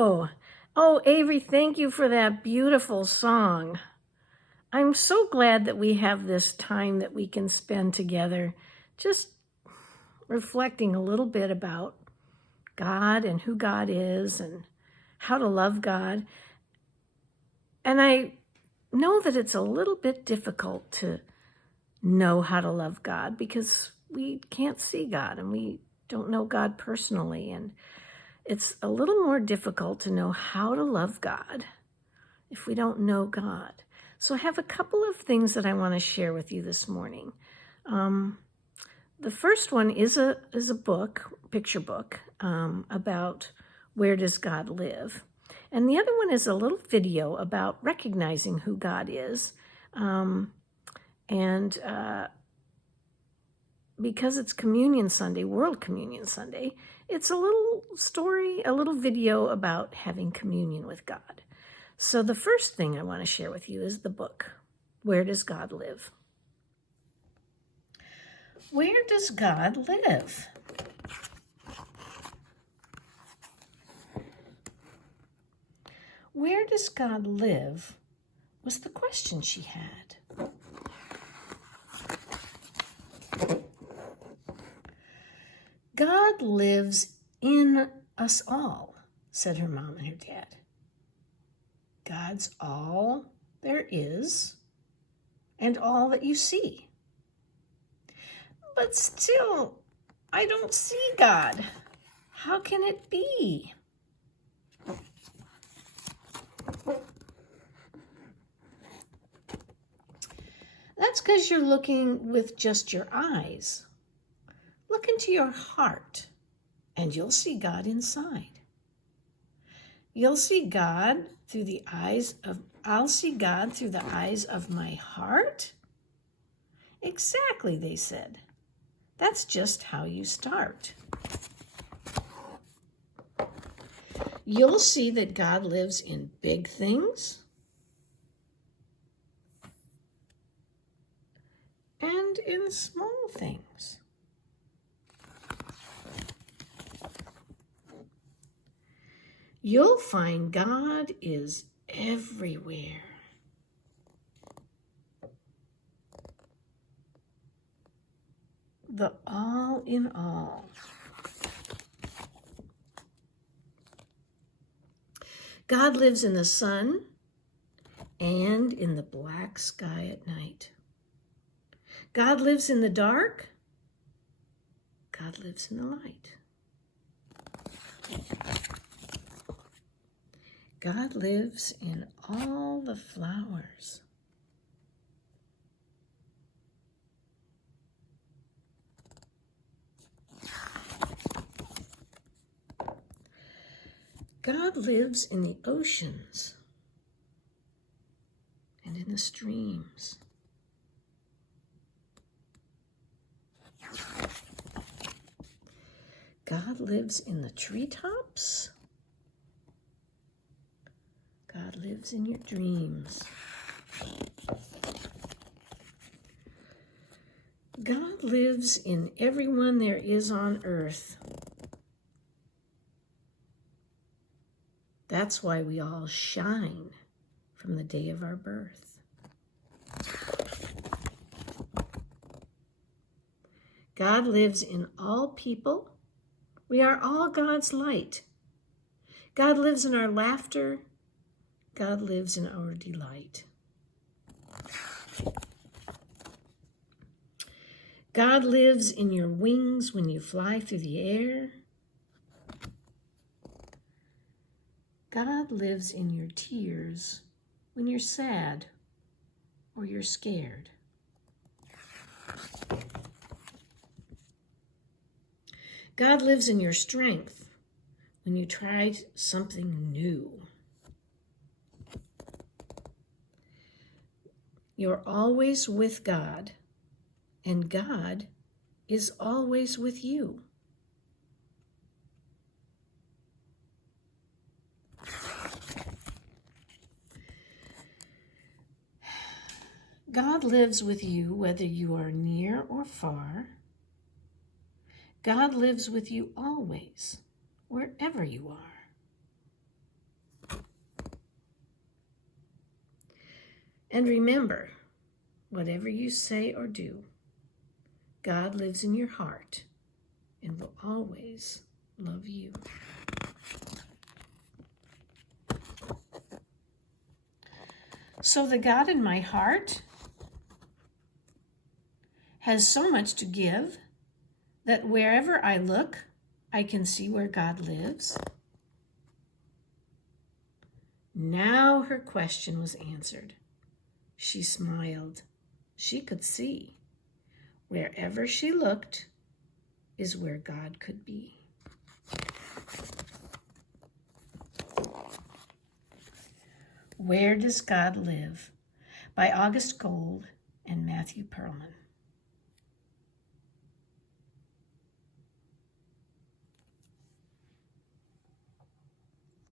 Hello. Oh, Avery, thank you for that beautiful song. I'm so glad that we have this time that we can spend together just reflecting a little bit about God and who God is and how to love God. And I know that it's a little bit difficult to know how to love God because we can't see God and we don't know God personally. And it's a little more difficult to know how to love God if we don't know God. So I have a couple of things that I want to share with you this morning. The first one is a book, picture book, about where does God live. And the other one is a little video about recognizing who God is. Because it's Communion Sunday, World Communion Sunday, it's a little story, a little video about having communion with God. So the first thing I want to share with you is the book, Where Does God Live? Where does God live? Where does God live was the question she had. God lives in us all, said her mom and her dad. God's all there is and all that you see. But still, I don't see God. How can it be? That's because you're looking with just your eyes. Look into your heart, and you'll see God inside. You'll see God through the eyes of, I'll see God through the eyes of my heart? Exactly, they said. That's just how you start. You'll see that God lives in big things and in small things. You'll find God is everywhere. The all in all. God lives in the sun and in the black sky at night. God lives in the dark. God lives in the light. God lives in all the flowers. God lives in the oceans and in the streams. God lives in the treetops. God lives in your dreams. God lives in everyone there is on earth. That's why we all shine from the day of our birth. God lives in all people. We are all God's light. God lives in our laughter. God lives in our delight. God lives in your wings when you fly through the air. God lives in your tears when you're sad or you're scared. God lives in your strength when you try something new. You're always with God, and God is always with you. God lives with you whether you are near or far. God lives with you always, wherever you are. And remember, whatever you say or do, God lives in your heart and will always love you. So the God in my heart has so much to give that wherever I look, I can see where God lives. Now her question was answered. She smiled. She could see. Wherever she looked is where God could be. Where Does God Live? By August Gold and Matthew Perlman.